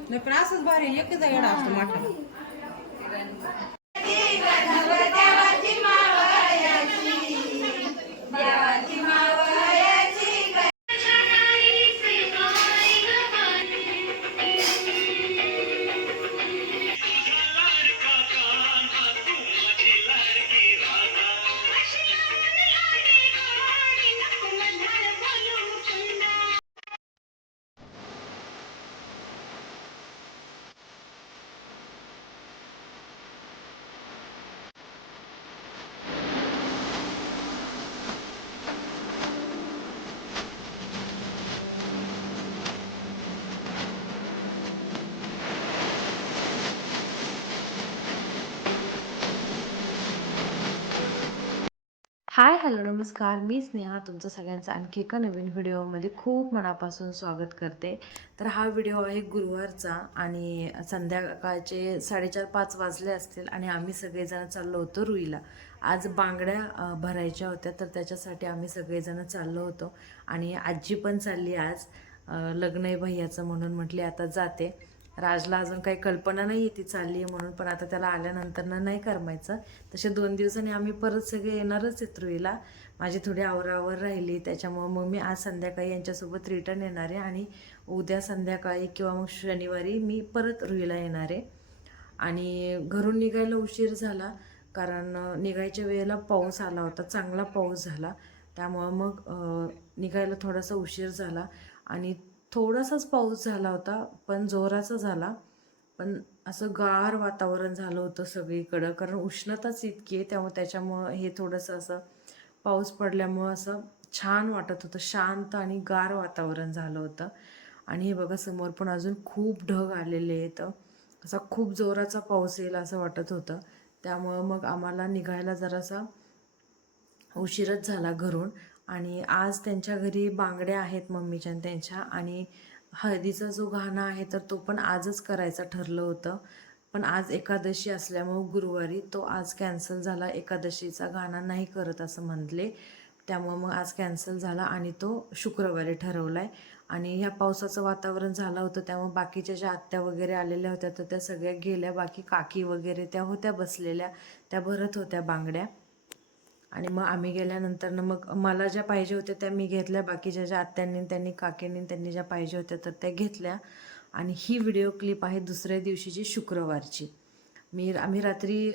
नाही पण असंच भारी एकच येडा असतो माठाला हाय हॅलो नमस्कार. मी स्नेहा तुमचं सगळ्यांचं आणखी एका नवीन व्हिडिओमध्ये खूप मनापासून स्वागत करते. तर हा व्हिडिओ आहे गुरुवारचा आणि संध्याकाळचे साडेचार पाच वाजले असतील आणि आम्ही सगळेजण चाललो होतो रुईला. आज बांगड्या भरायच्या होत्या तर त्याच्यासाठी आम्ही सगळेजण चाललो होतो. आणि आजी पण चालली आज लग्न आहे भैयाचं म्हणून म्हटली आता जाते. राजला अजून काही कल्पना नाही आहे ती चालली आहे म्हणून पण आता त्याला आल्यानंतर ना नाही करमायचं. तसे दोन दिवसांनी आम्ही परत सगळे येणारच आहेत रुईला. माझी थोडी आवरावर राहिली त्याच्यामुळं मग मी आज संध्याकाळी यांच्यासोबत रिटर्न येणार आहे आणि उद्या संध्याकाळी किंवा मग शनिवारी मी परत रुईला येणार. आहे आणि घरून निघायला उशीर झाला कारण निघायच्या वेळेला पाऊस आला होता चांगला पाऊस झाला. त्यामुळं मग निघायला थोडासा उशीर झाला. आणि थोडासाच पाऊस झाला होता पण जोराचा झाला. पण असं गार वातावरण झालं होतं सगळीकडं कारण उष्णताच इतकी आहे त्यामुळे त्याच्यामुळं हे थोडंसं असं पाऊस पडल्यामुळं असं छान वाटत होतं. शांत आणि गार वातावरण झालं होतं. आणि हे बघा समोर पण अजून खूप ढग आलेले आहेत. असा खूप जोराचा पाऊस येईल असं वाटत होतं. त्यामुळं मग आम्हाला निघायला जरासा उशीरच झाला घरून. आणि आज त्यांच्या घरी बांगड्या आहेत मम्मीच्या आणि त्यांच्या. आणि हळदीचा जो घाणा आहे तर तो पण आजच करायचं ठरलं होतं. पण आज एकादशी असल्यामुळं गुरुवारी तो आज कॅन्सल झाला. एकादशीचा गाणा नाही करत असं म्हटले त्यामुळं मग आज कॅन्सल झाला आणि तो शुक्रवारी ठरवला आहे आणि ह्या पावसाचं वातावरण झालं होतं त्यामुळे बाकीच्या ज्या आत्या वगैरे आलेल्या होत्या तर त्या सगळ्या गेल्या. बाकी काकी वगैरे त्या होत्या बसलेल्या. त्या भरत होत्या बांगड्या. आणि मग आम्ही गेल्यानंतर ना मग मला ज्या पाहिजे होत्या त्या मी घेतल्या. बाकीच्या ज्या आत्यांनी त्यांनी काकींनी त्यांनी ज्या पाहिजे होत्या तर त्या घेतल्या. आणि ही व्हिडिओ क्लिप आहे दुसऱ्या दिवशीची शुक्रवारची. मी आम्ही रात्री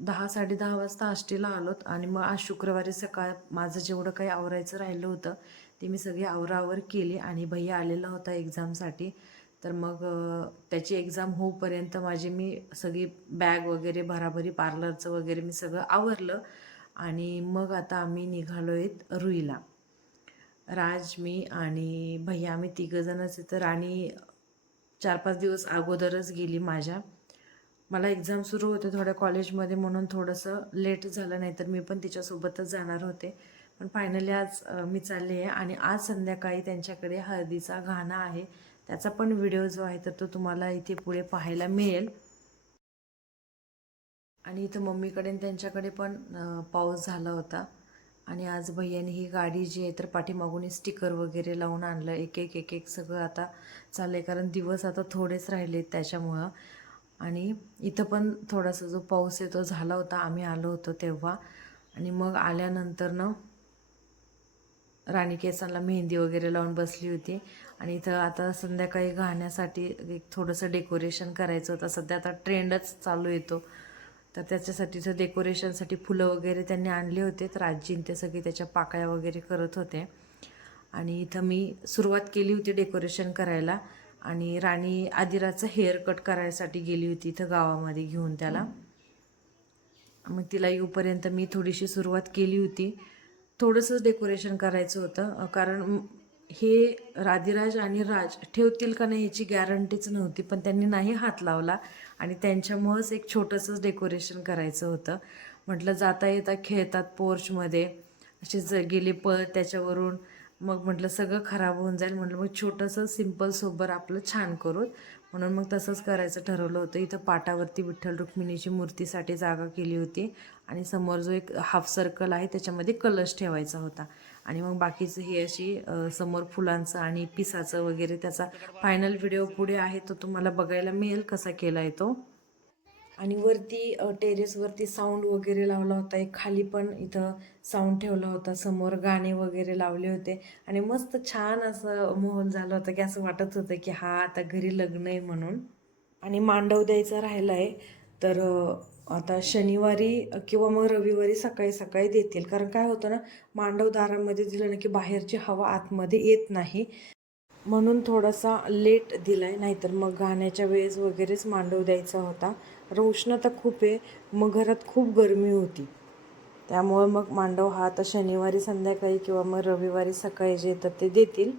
दहा साडेदहा वाजता आष्टीला आलोत आणि मग आज शुक्रवारी सकाळ माझं जेवढं काही आवरायचं राहिलं होतं ते मी सगळी आवरावर केली आणि भैया आलेला होता एक्झामसाठी. तर मग त्याची एक्झाम होऊपर्यंत माझी मी सगळी बॅग वगैरे भराभरी पार्लरचं वगैरे मी सगळं आवरलं. आणि मग आता आम्ही निघालो आहेत रुईला. राज मी आणि भैया आम्ही तिघंजणच आहे तर आणि चार पाच दिवस अगोदरच गेली माझ्या. मला एक्झाम सुरू होते थोड्या कॉलेजमध्ये म्हणून थोडंसं लेट झालं नाही तर मी पण तिच्यासोबतच जाणार होते. पण फायनली आज मी चालले आहे आणि आज संध्याकाळी त्यांच्याकडे हळदीचा घाणा आहे. त्याचा पण व्हिडिओ जो आहे तर तो तुम्हाला इथे पुढे पाहायला मिळेल. आणि इथं मम्मीकडे आणि त्यांच्याकडे पण पाऊस झाला होता. आणि आज भैयाने ही गाडी जी आहे तर पाठीमागून स्टिकर वगैरे लावून आणलं. एक एक एक एक सगळं आता चाललं आहे कारण दिवस आता थोडेच राहिले त्याच्यामुळं. आणि इथं पण थोडासा जो पाऊस आहे तो झाला होता. आम्ही आलो होतो तेव्हा. आणि मग आल्यानंतरनं राणी केसांना मेहंदी वगैरे लावून बसली होती. आणि इथं आता संध्याकाळी घाण्यासाठी एक थोडंसं डेकोरेशन करायचं होतं. सध्या आता ट्रेंडच चालू येतो तर त्याच्यासाठी इथं डेकोरेशनसाठी फुलं वगैरे त्यांनी आणले होते तर आजीन ते सगळे त्याच्या पाकळ्या वगैरे करत होते. आणि इथं मी सुरुवात केली होती डेकोरेशन करायला. आणि राणी आदिराचं हेअर कट करायसाठी गेली होती इथं गावामध्ये घेऊन त्याला. मग तिला येऊपर्यंत मी थोडीशी सुरुवात केली होती. थोडंसं डेकोरेशन करायचं होतं कारण हे राधिराज आणि राज ठेवतील का नाही याची गॅरंटीच नव्हती पण त्यांनी नाही हात लावला. आणि त्यांच्यामुळंच एक छोटंसंच डेकोरेशन करायचं होतं. म्हटलं जाता येता खेळतात पोर्चमध्ये. असे ज गेले पळ त्याच्यावरून मग म्हटलं सगळं खराब होऊन जाईल. म्हटलं मग छोटंसं सिंपल सोबर आपलं छान करू म्हणून मग तसंच करायचं ठरवलं होतं. इथं पाटावरती विठ्ठल रुक्मिणीची मूर्तीसाठी जागा केली होती आणि समोर जो एक हाफ सर्कल आहे त्याच्यामध्ये कलश ठेवायचा होता. आणि मग बाकीचं ही अशी समोर फुलांचं आणि पिसाचं वगैरे त्याचा फायनल व्हिडिओ पुढे आहे तो तुम्हाला बघायला मिळेल कसा केला आहे तो. आणि वरती टेरेसवरती साऊंड वगैरे लावला होता. एक खाली पण इथं साऊंड ठेवला होता. समोर गाणे वगैरे लावले होते. आणि मस्त छान असं माहोल झालं होतं की असं वाटत होतं की हा आता घरी लग्न आहे म्हणून. आणि मांडव द्यायचा राहिला आहे तर आता शनिवारी किंवा मग रविवारी सकाळी सकाळी देतील. कारण काय होतं ना मांडव दारामध्ये दिलं ना की बाहेरची हवा आतमध्ये येत नाही. म्हणून थोडासा लेट दिला आहे नाहीतर मग गाण्याच्या वेळेस वगैरेच मांडव द्यायचा होता. तर उष्णता खूप आहे मग घरात खूप गरमी होती. त्यामुळे मग मांडव हा आता शनिवारी संध्याकाळी किंवा मग रविवारी सकाळी जे येतात ते देतील.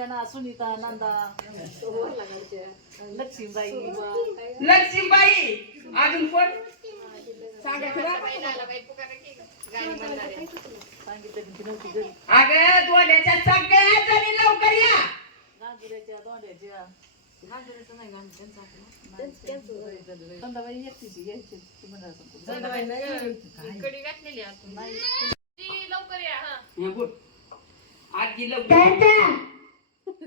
संजना सुनीता नंदा लक्ष्मीबाई. लक्ष्मीबाई अजून कोण? अगं दोन्याच्या सगळ्या जणी लवकर या. गांजुऱ्याच्या दोंड्याच्या लवकर या बोल. आजी लवकर.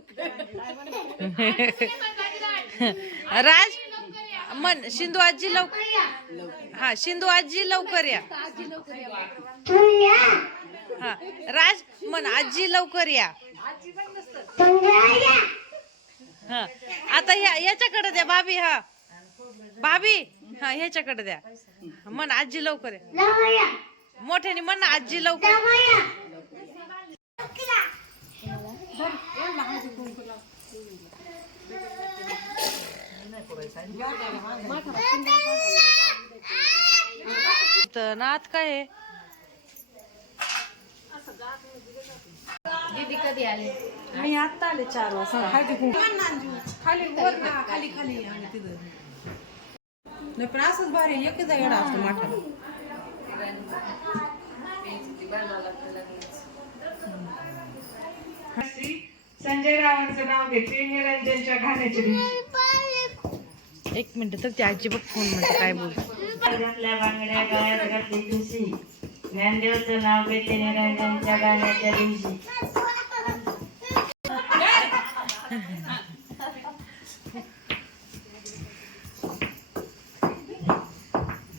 राज मन शिंदू आजी लवकर हा शिंदू आजी लवकर या. हा राज मन आजी लवकर या. हा आता ह्या याच्याकडे द्या भाभी हा. भाभी हा ह्याच्याकडे द्या. मन आजी लवकर या. मोठ्याने म्हण आजी लवकर. तर नात काय आहे? दीदी कधी आले? मी आता आले चार वाजता. खाली वर खाली खाली आणि तिथं. नाही पण असंच भारी एकच येडा असतो माठा. संजय रावांचं नाव घेते निरंजनच्या घाण्याच्या दिवशी. एक मिनिट तर त्या आजी बघ फोनमध्ये काय बोल घातल्या बांगड्या गळ्यात घातली तुळशी ज्ञानदेवचं नाव घेते निरंजनच्या गाण्याच्या दिवशी.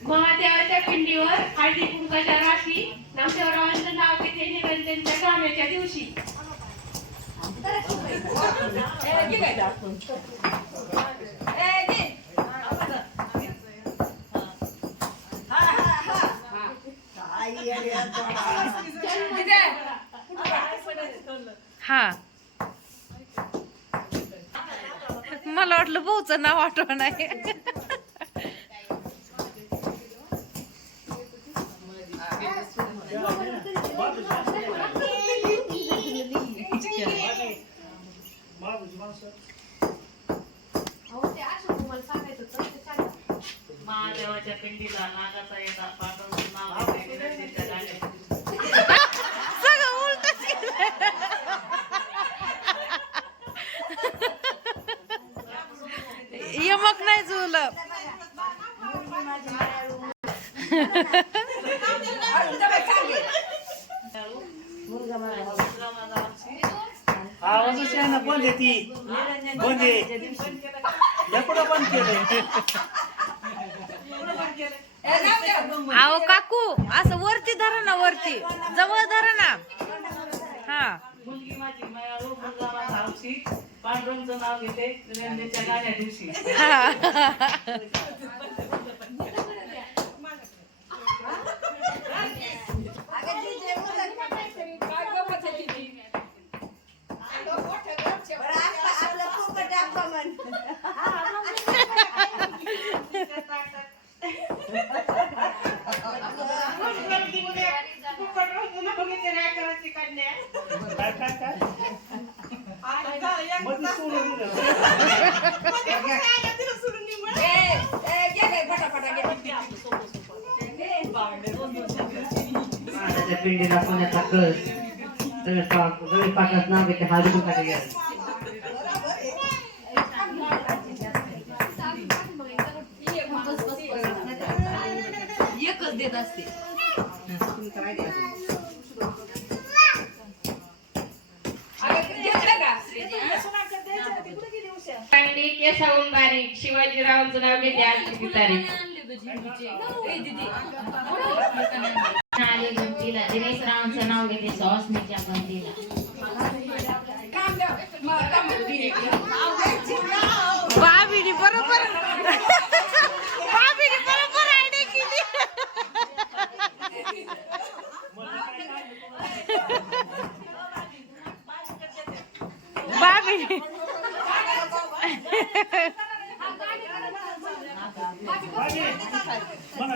महादेवाच्या पिंडीवर हळदी कुंकाच्या राशी नवदेवरावांचं नाव घेते निरंजनच्या गाण्याच्या दिवशी. हा. मला वाटलं भाऊचं नाव आठवण आहे. महादेवाच्या पिंडीला नागाचा येता पाठवून सगळं उलटच केलं. यमक नाही जुळलं. आवाजच आहे ना बंद येते बंद आहे. लपडं बंद केलंय. अहो काकू असं वरती धरा ना वरती. जवळ धरा ना. हा. मुलगी माझी पांडुरंगचं नाव घेते निरंजनच्या गाण्या दिवशी काय काय काय? मध्ये सोडून दिलं. महाराजाच्या पिंडीला पुण्याचा कळस गळी पाठात नाव घेते हळदी कुंकाने गेला. एकच देत असते. चांगली केसावून बारीक शिवाजीरावांचं नाव घेते आजची तारीख? आली गमतीला. दिनेश रावांचं नाव घेते सवासनीच्या गमतीला. भाभीने बरोबर. भाभीने बरोबर आयडिया केली. भाभीने म्हणा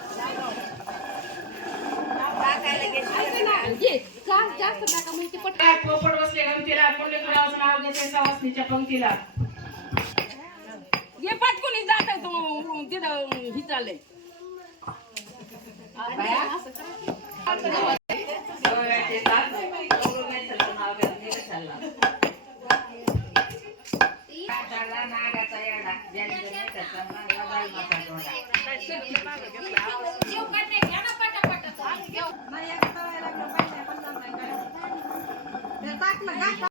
पोपट बसले गमतीला पुण्यकुराचं नाव घेते पंक्तीला ये पटकुनी जात तू तिथं ही चाललंय नागाचा येणार ज्यांनी त्याचा नागाला जालमाचा टाकलं,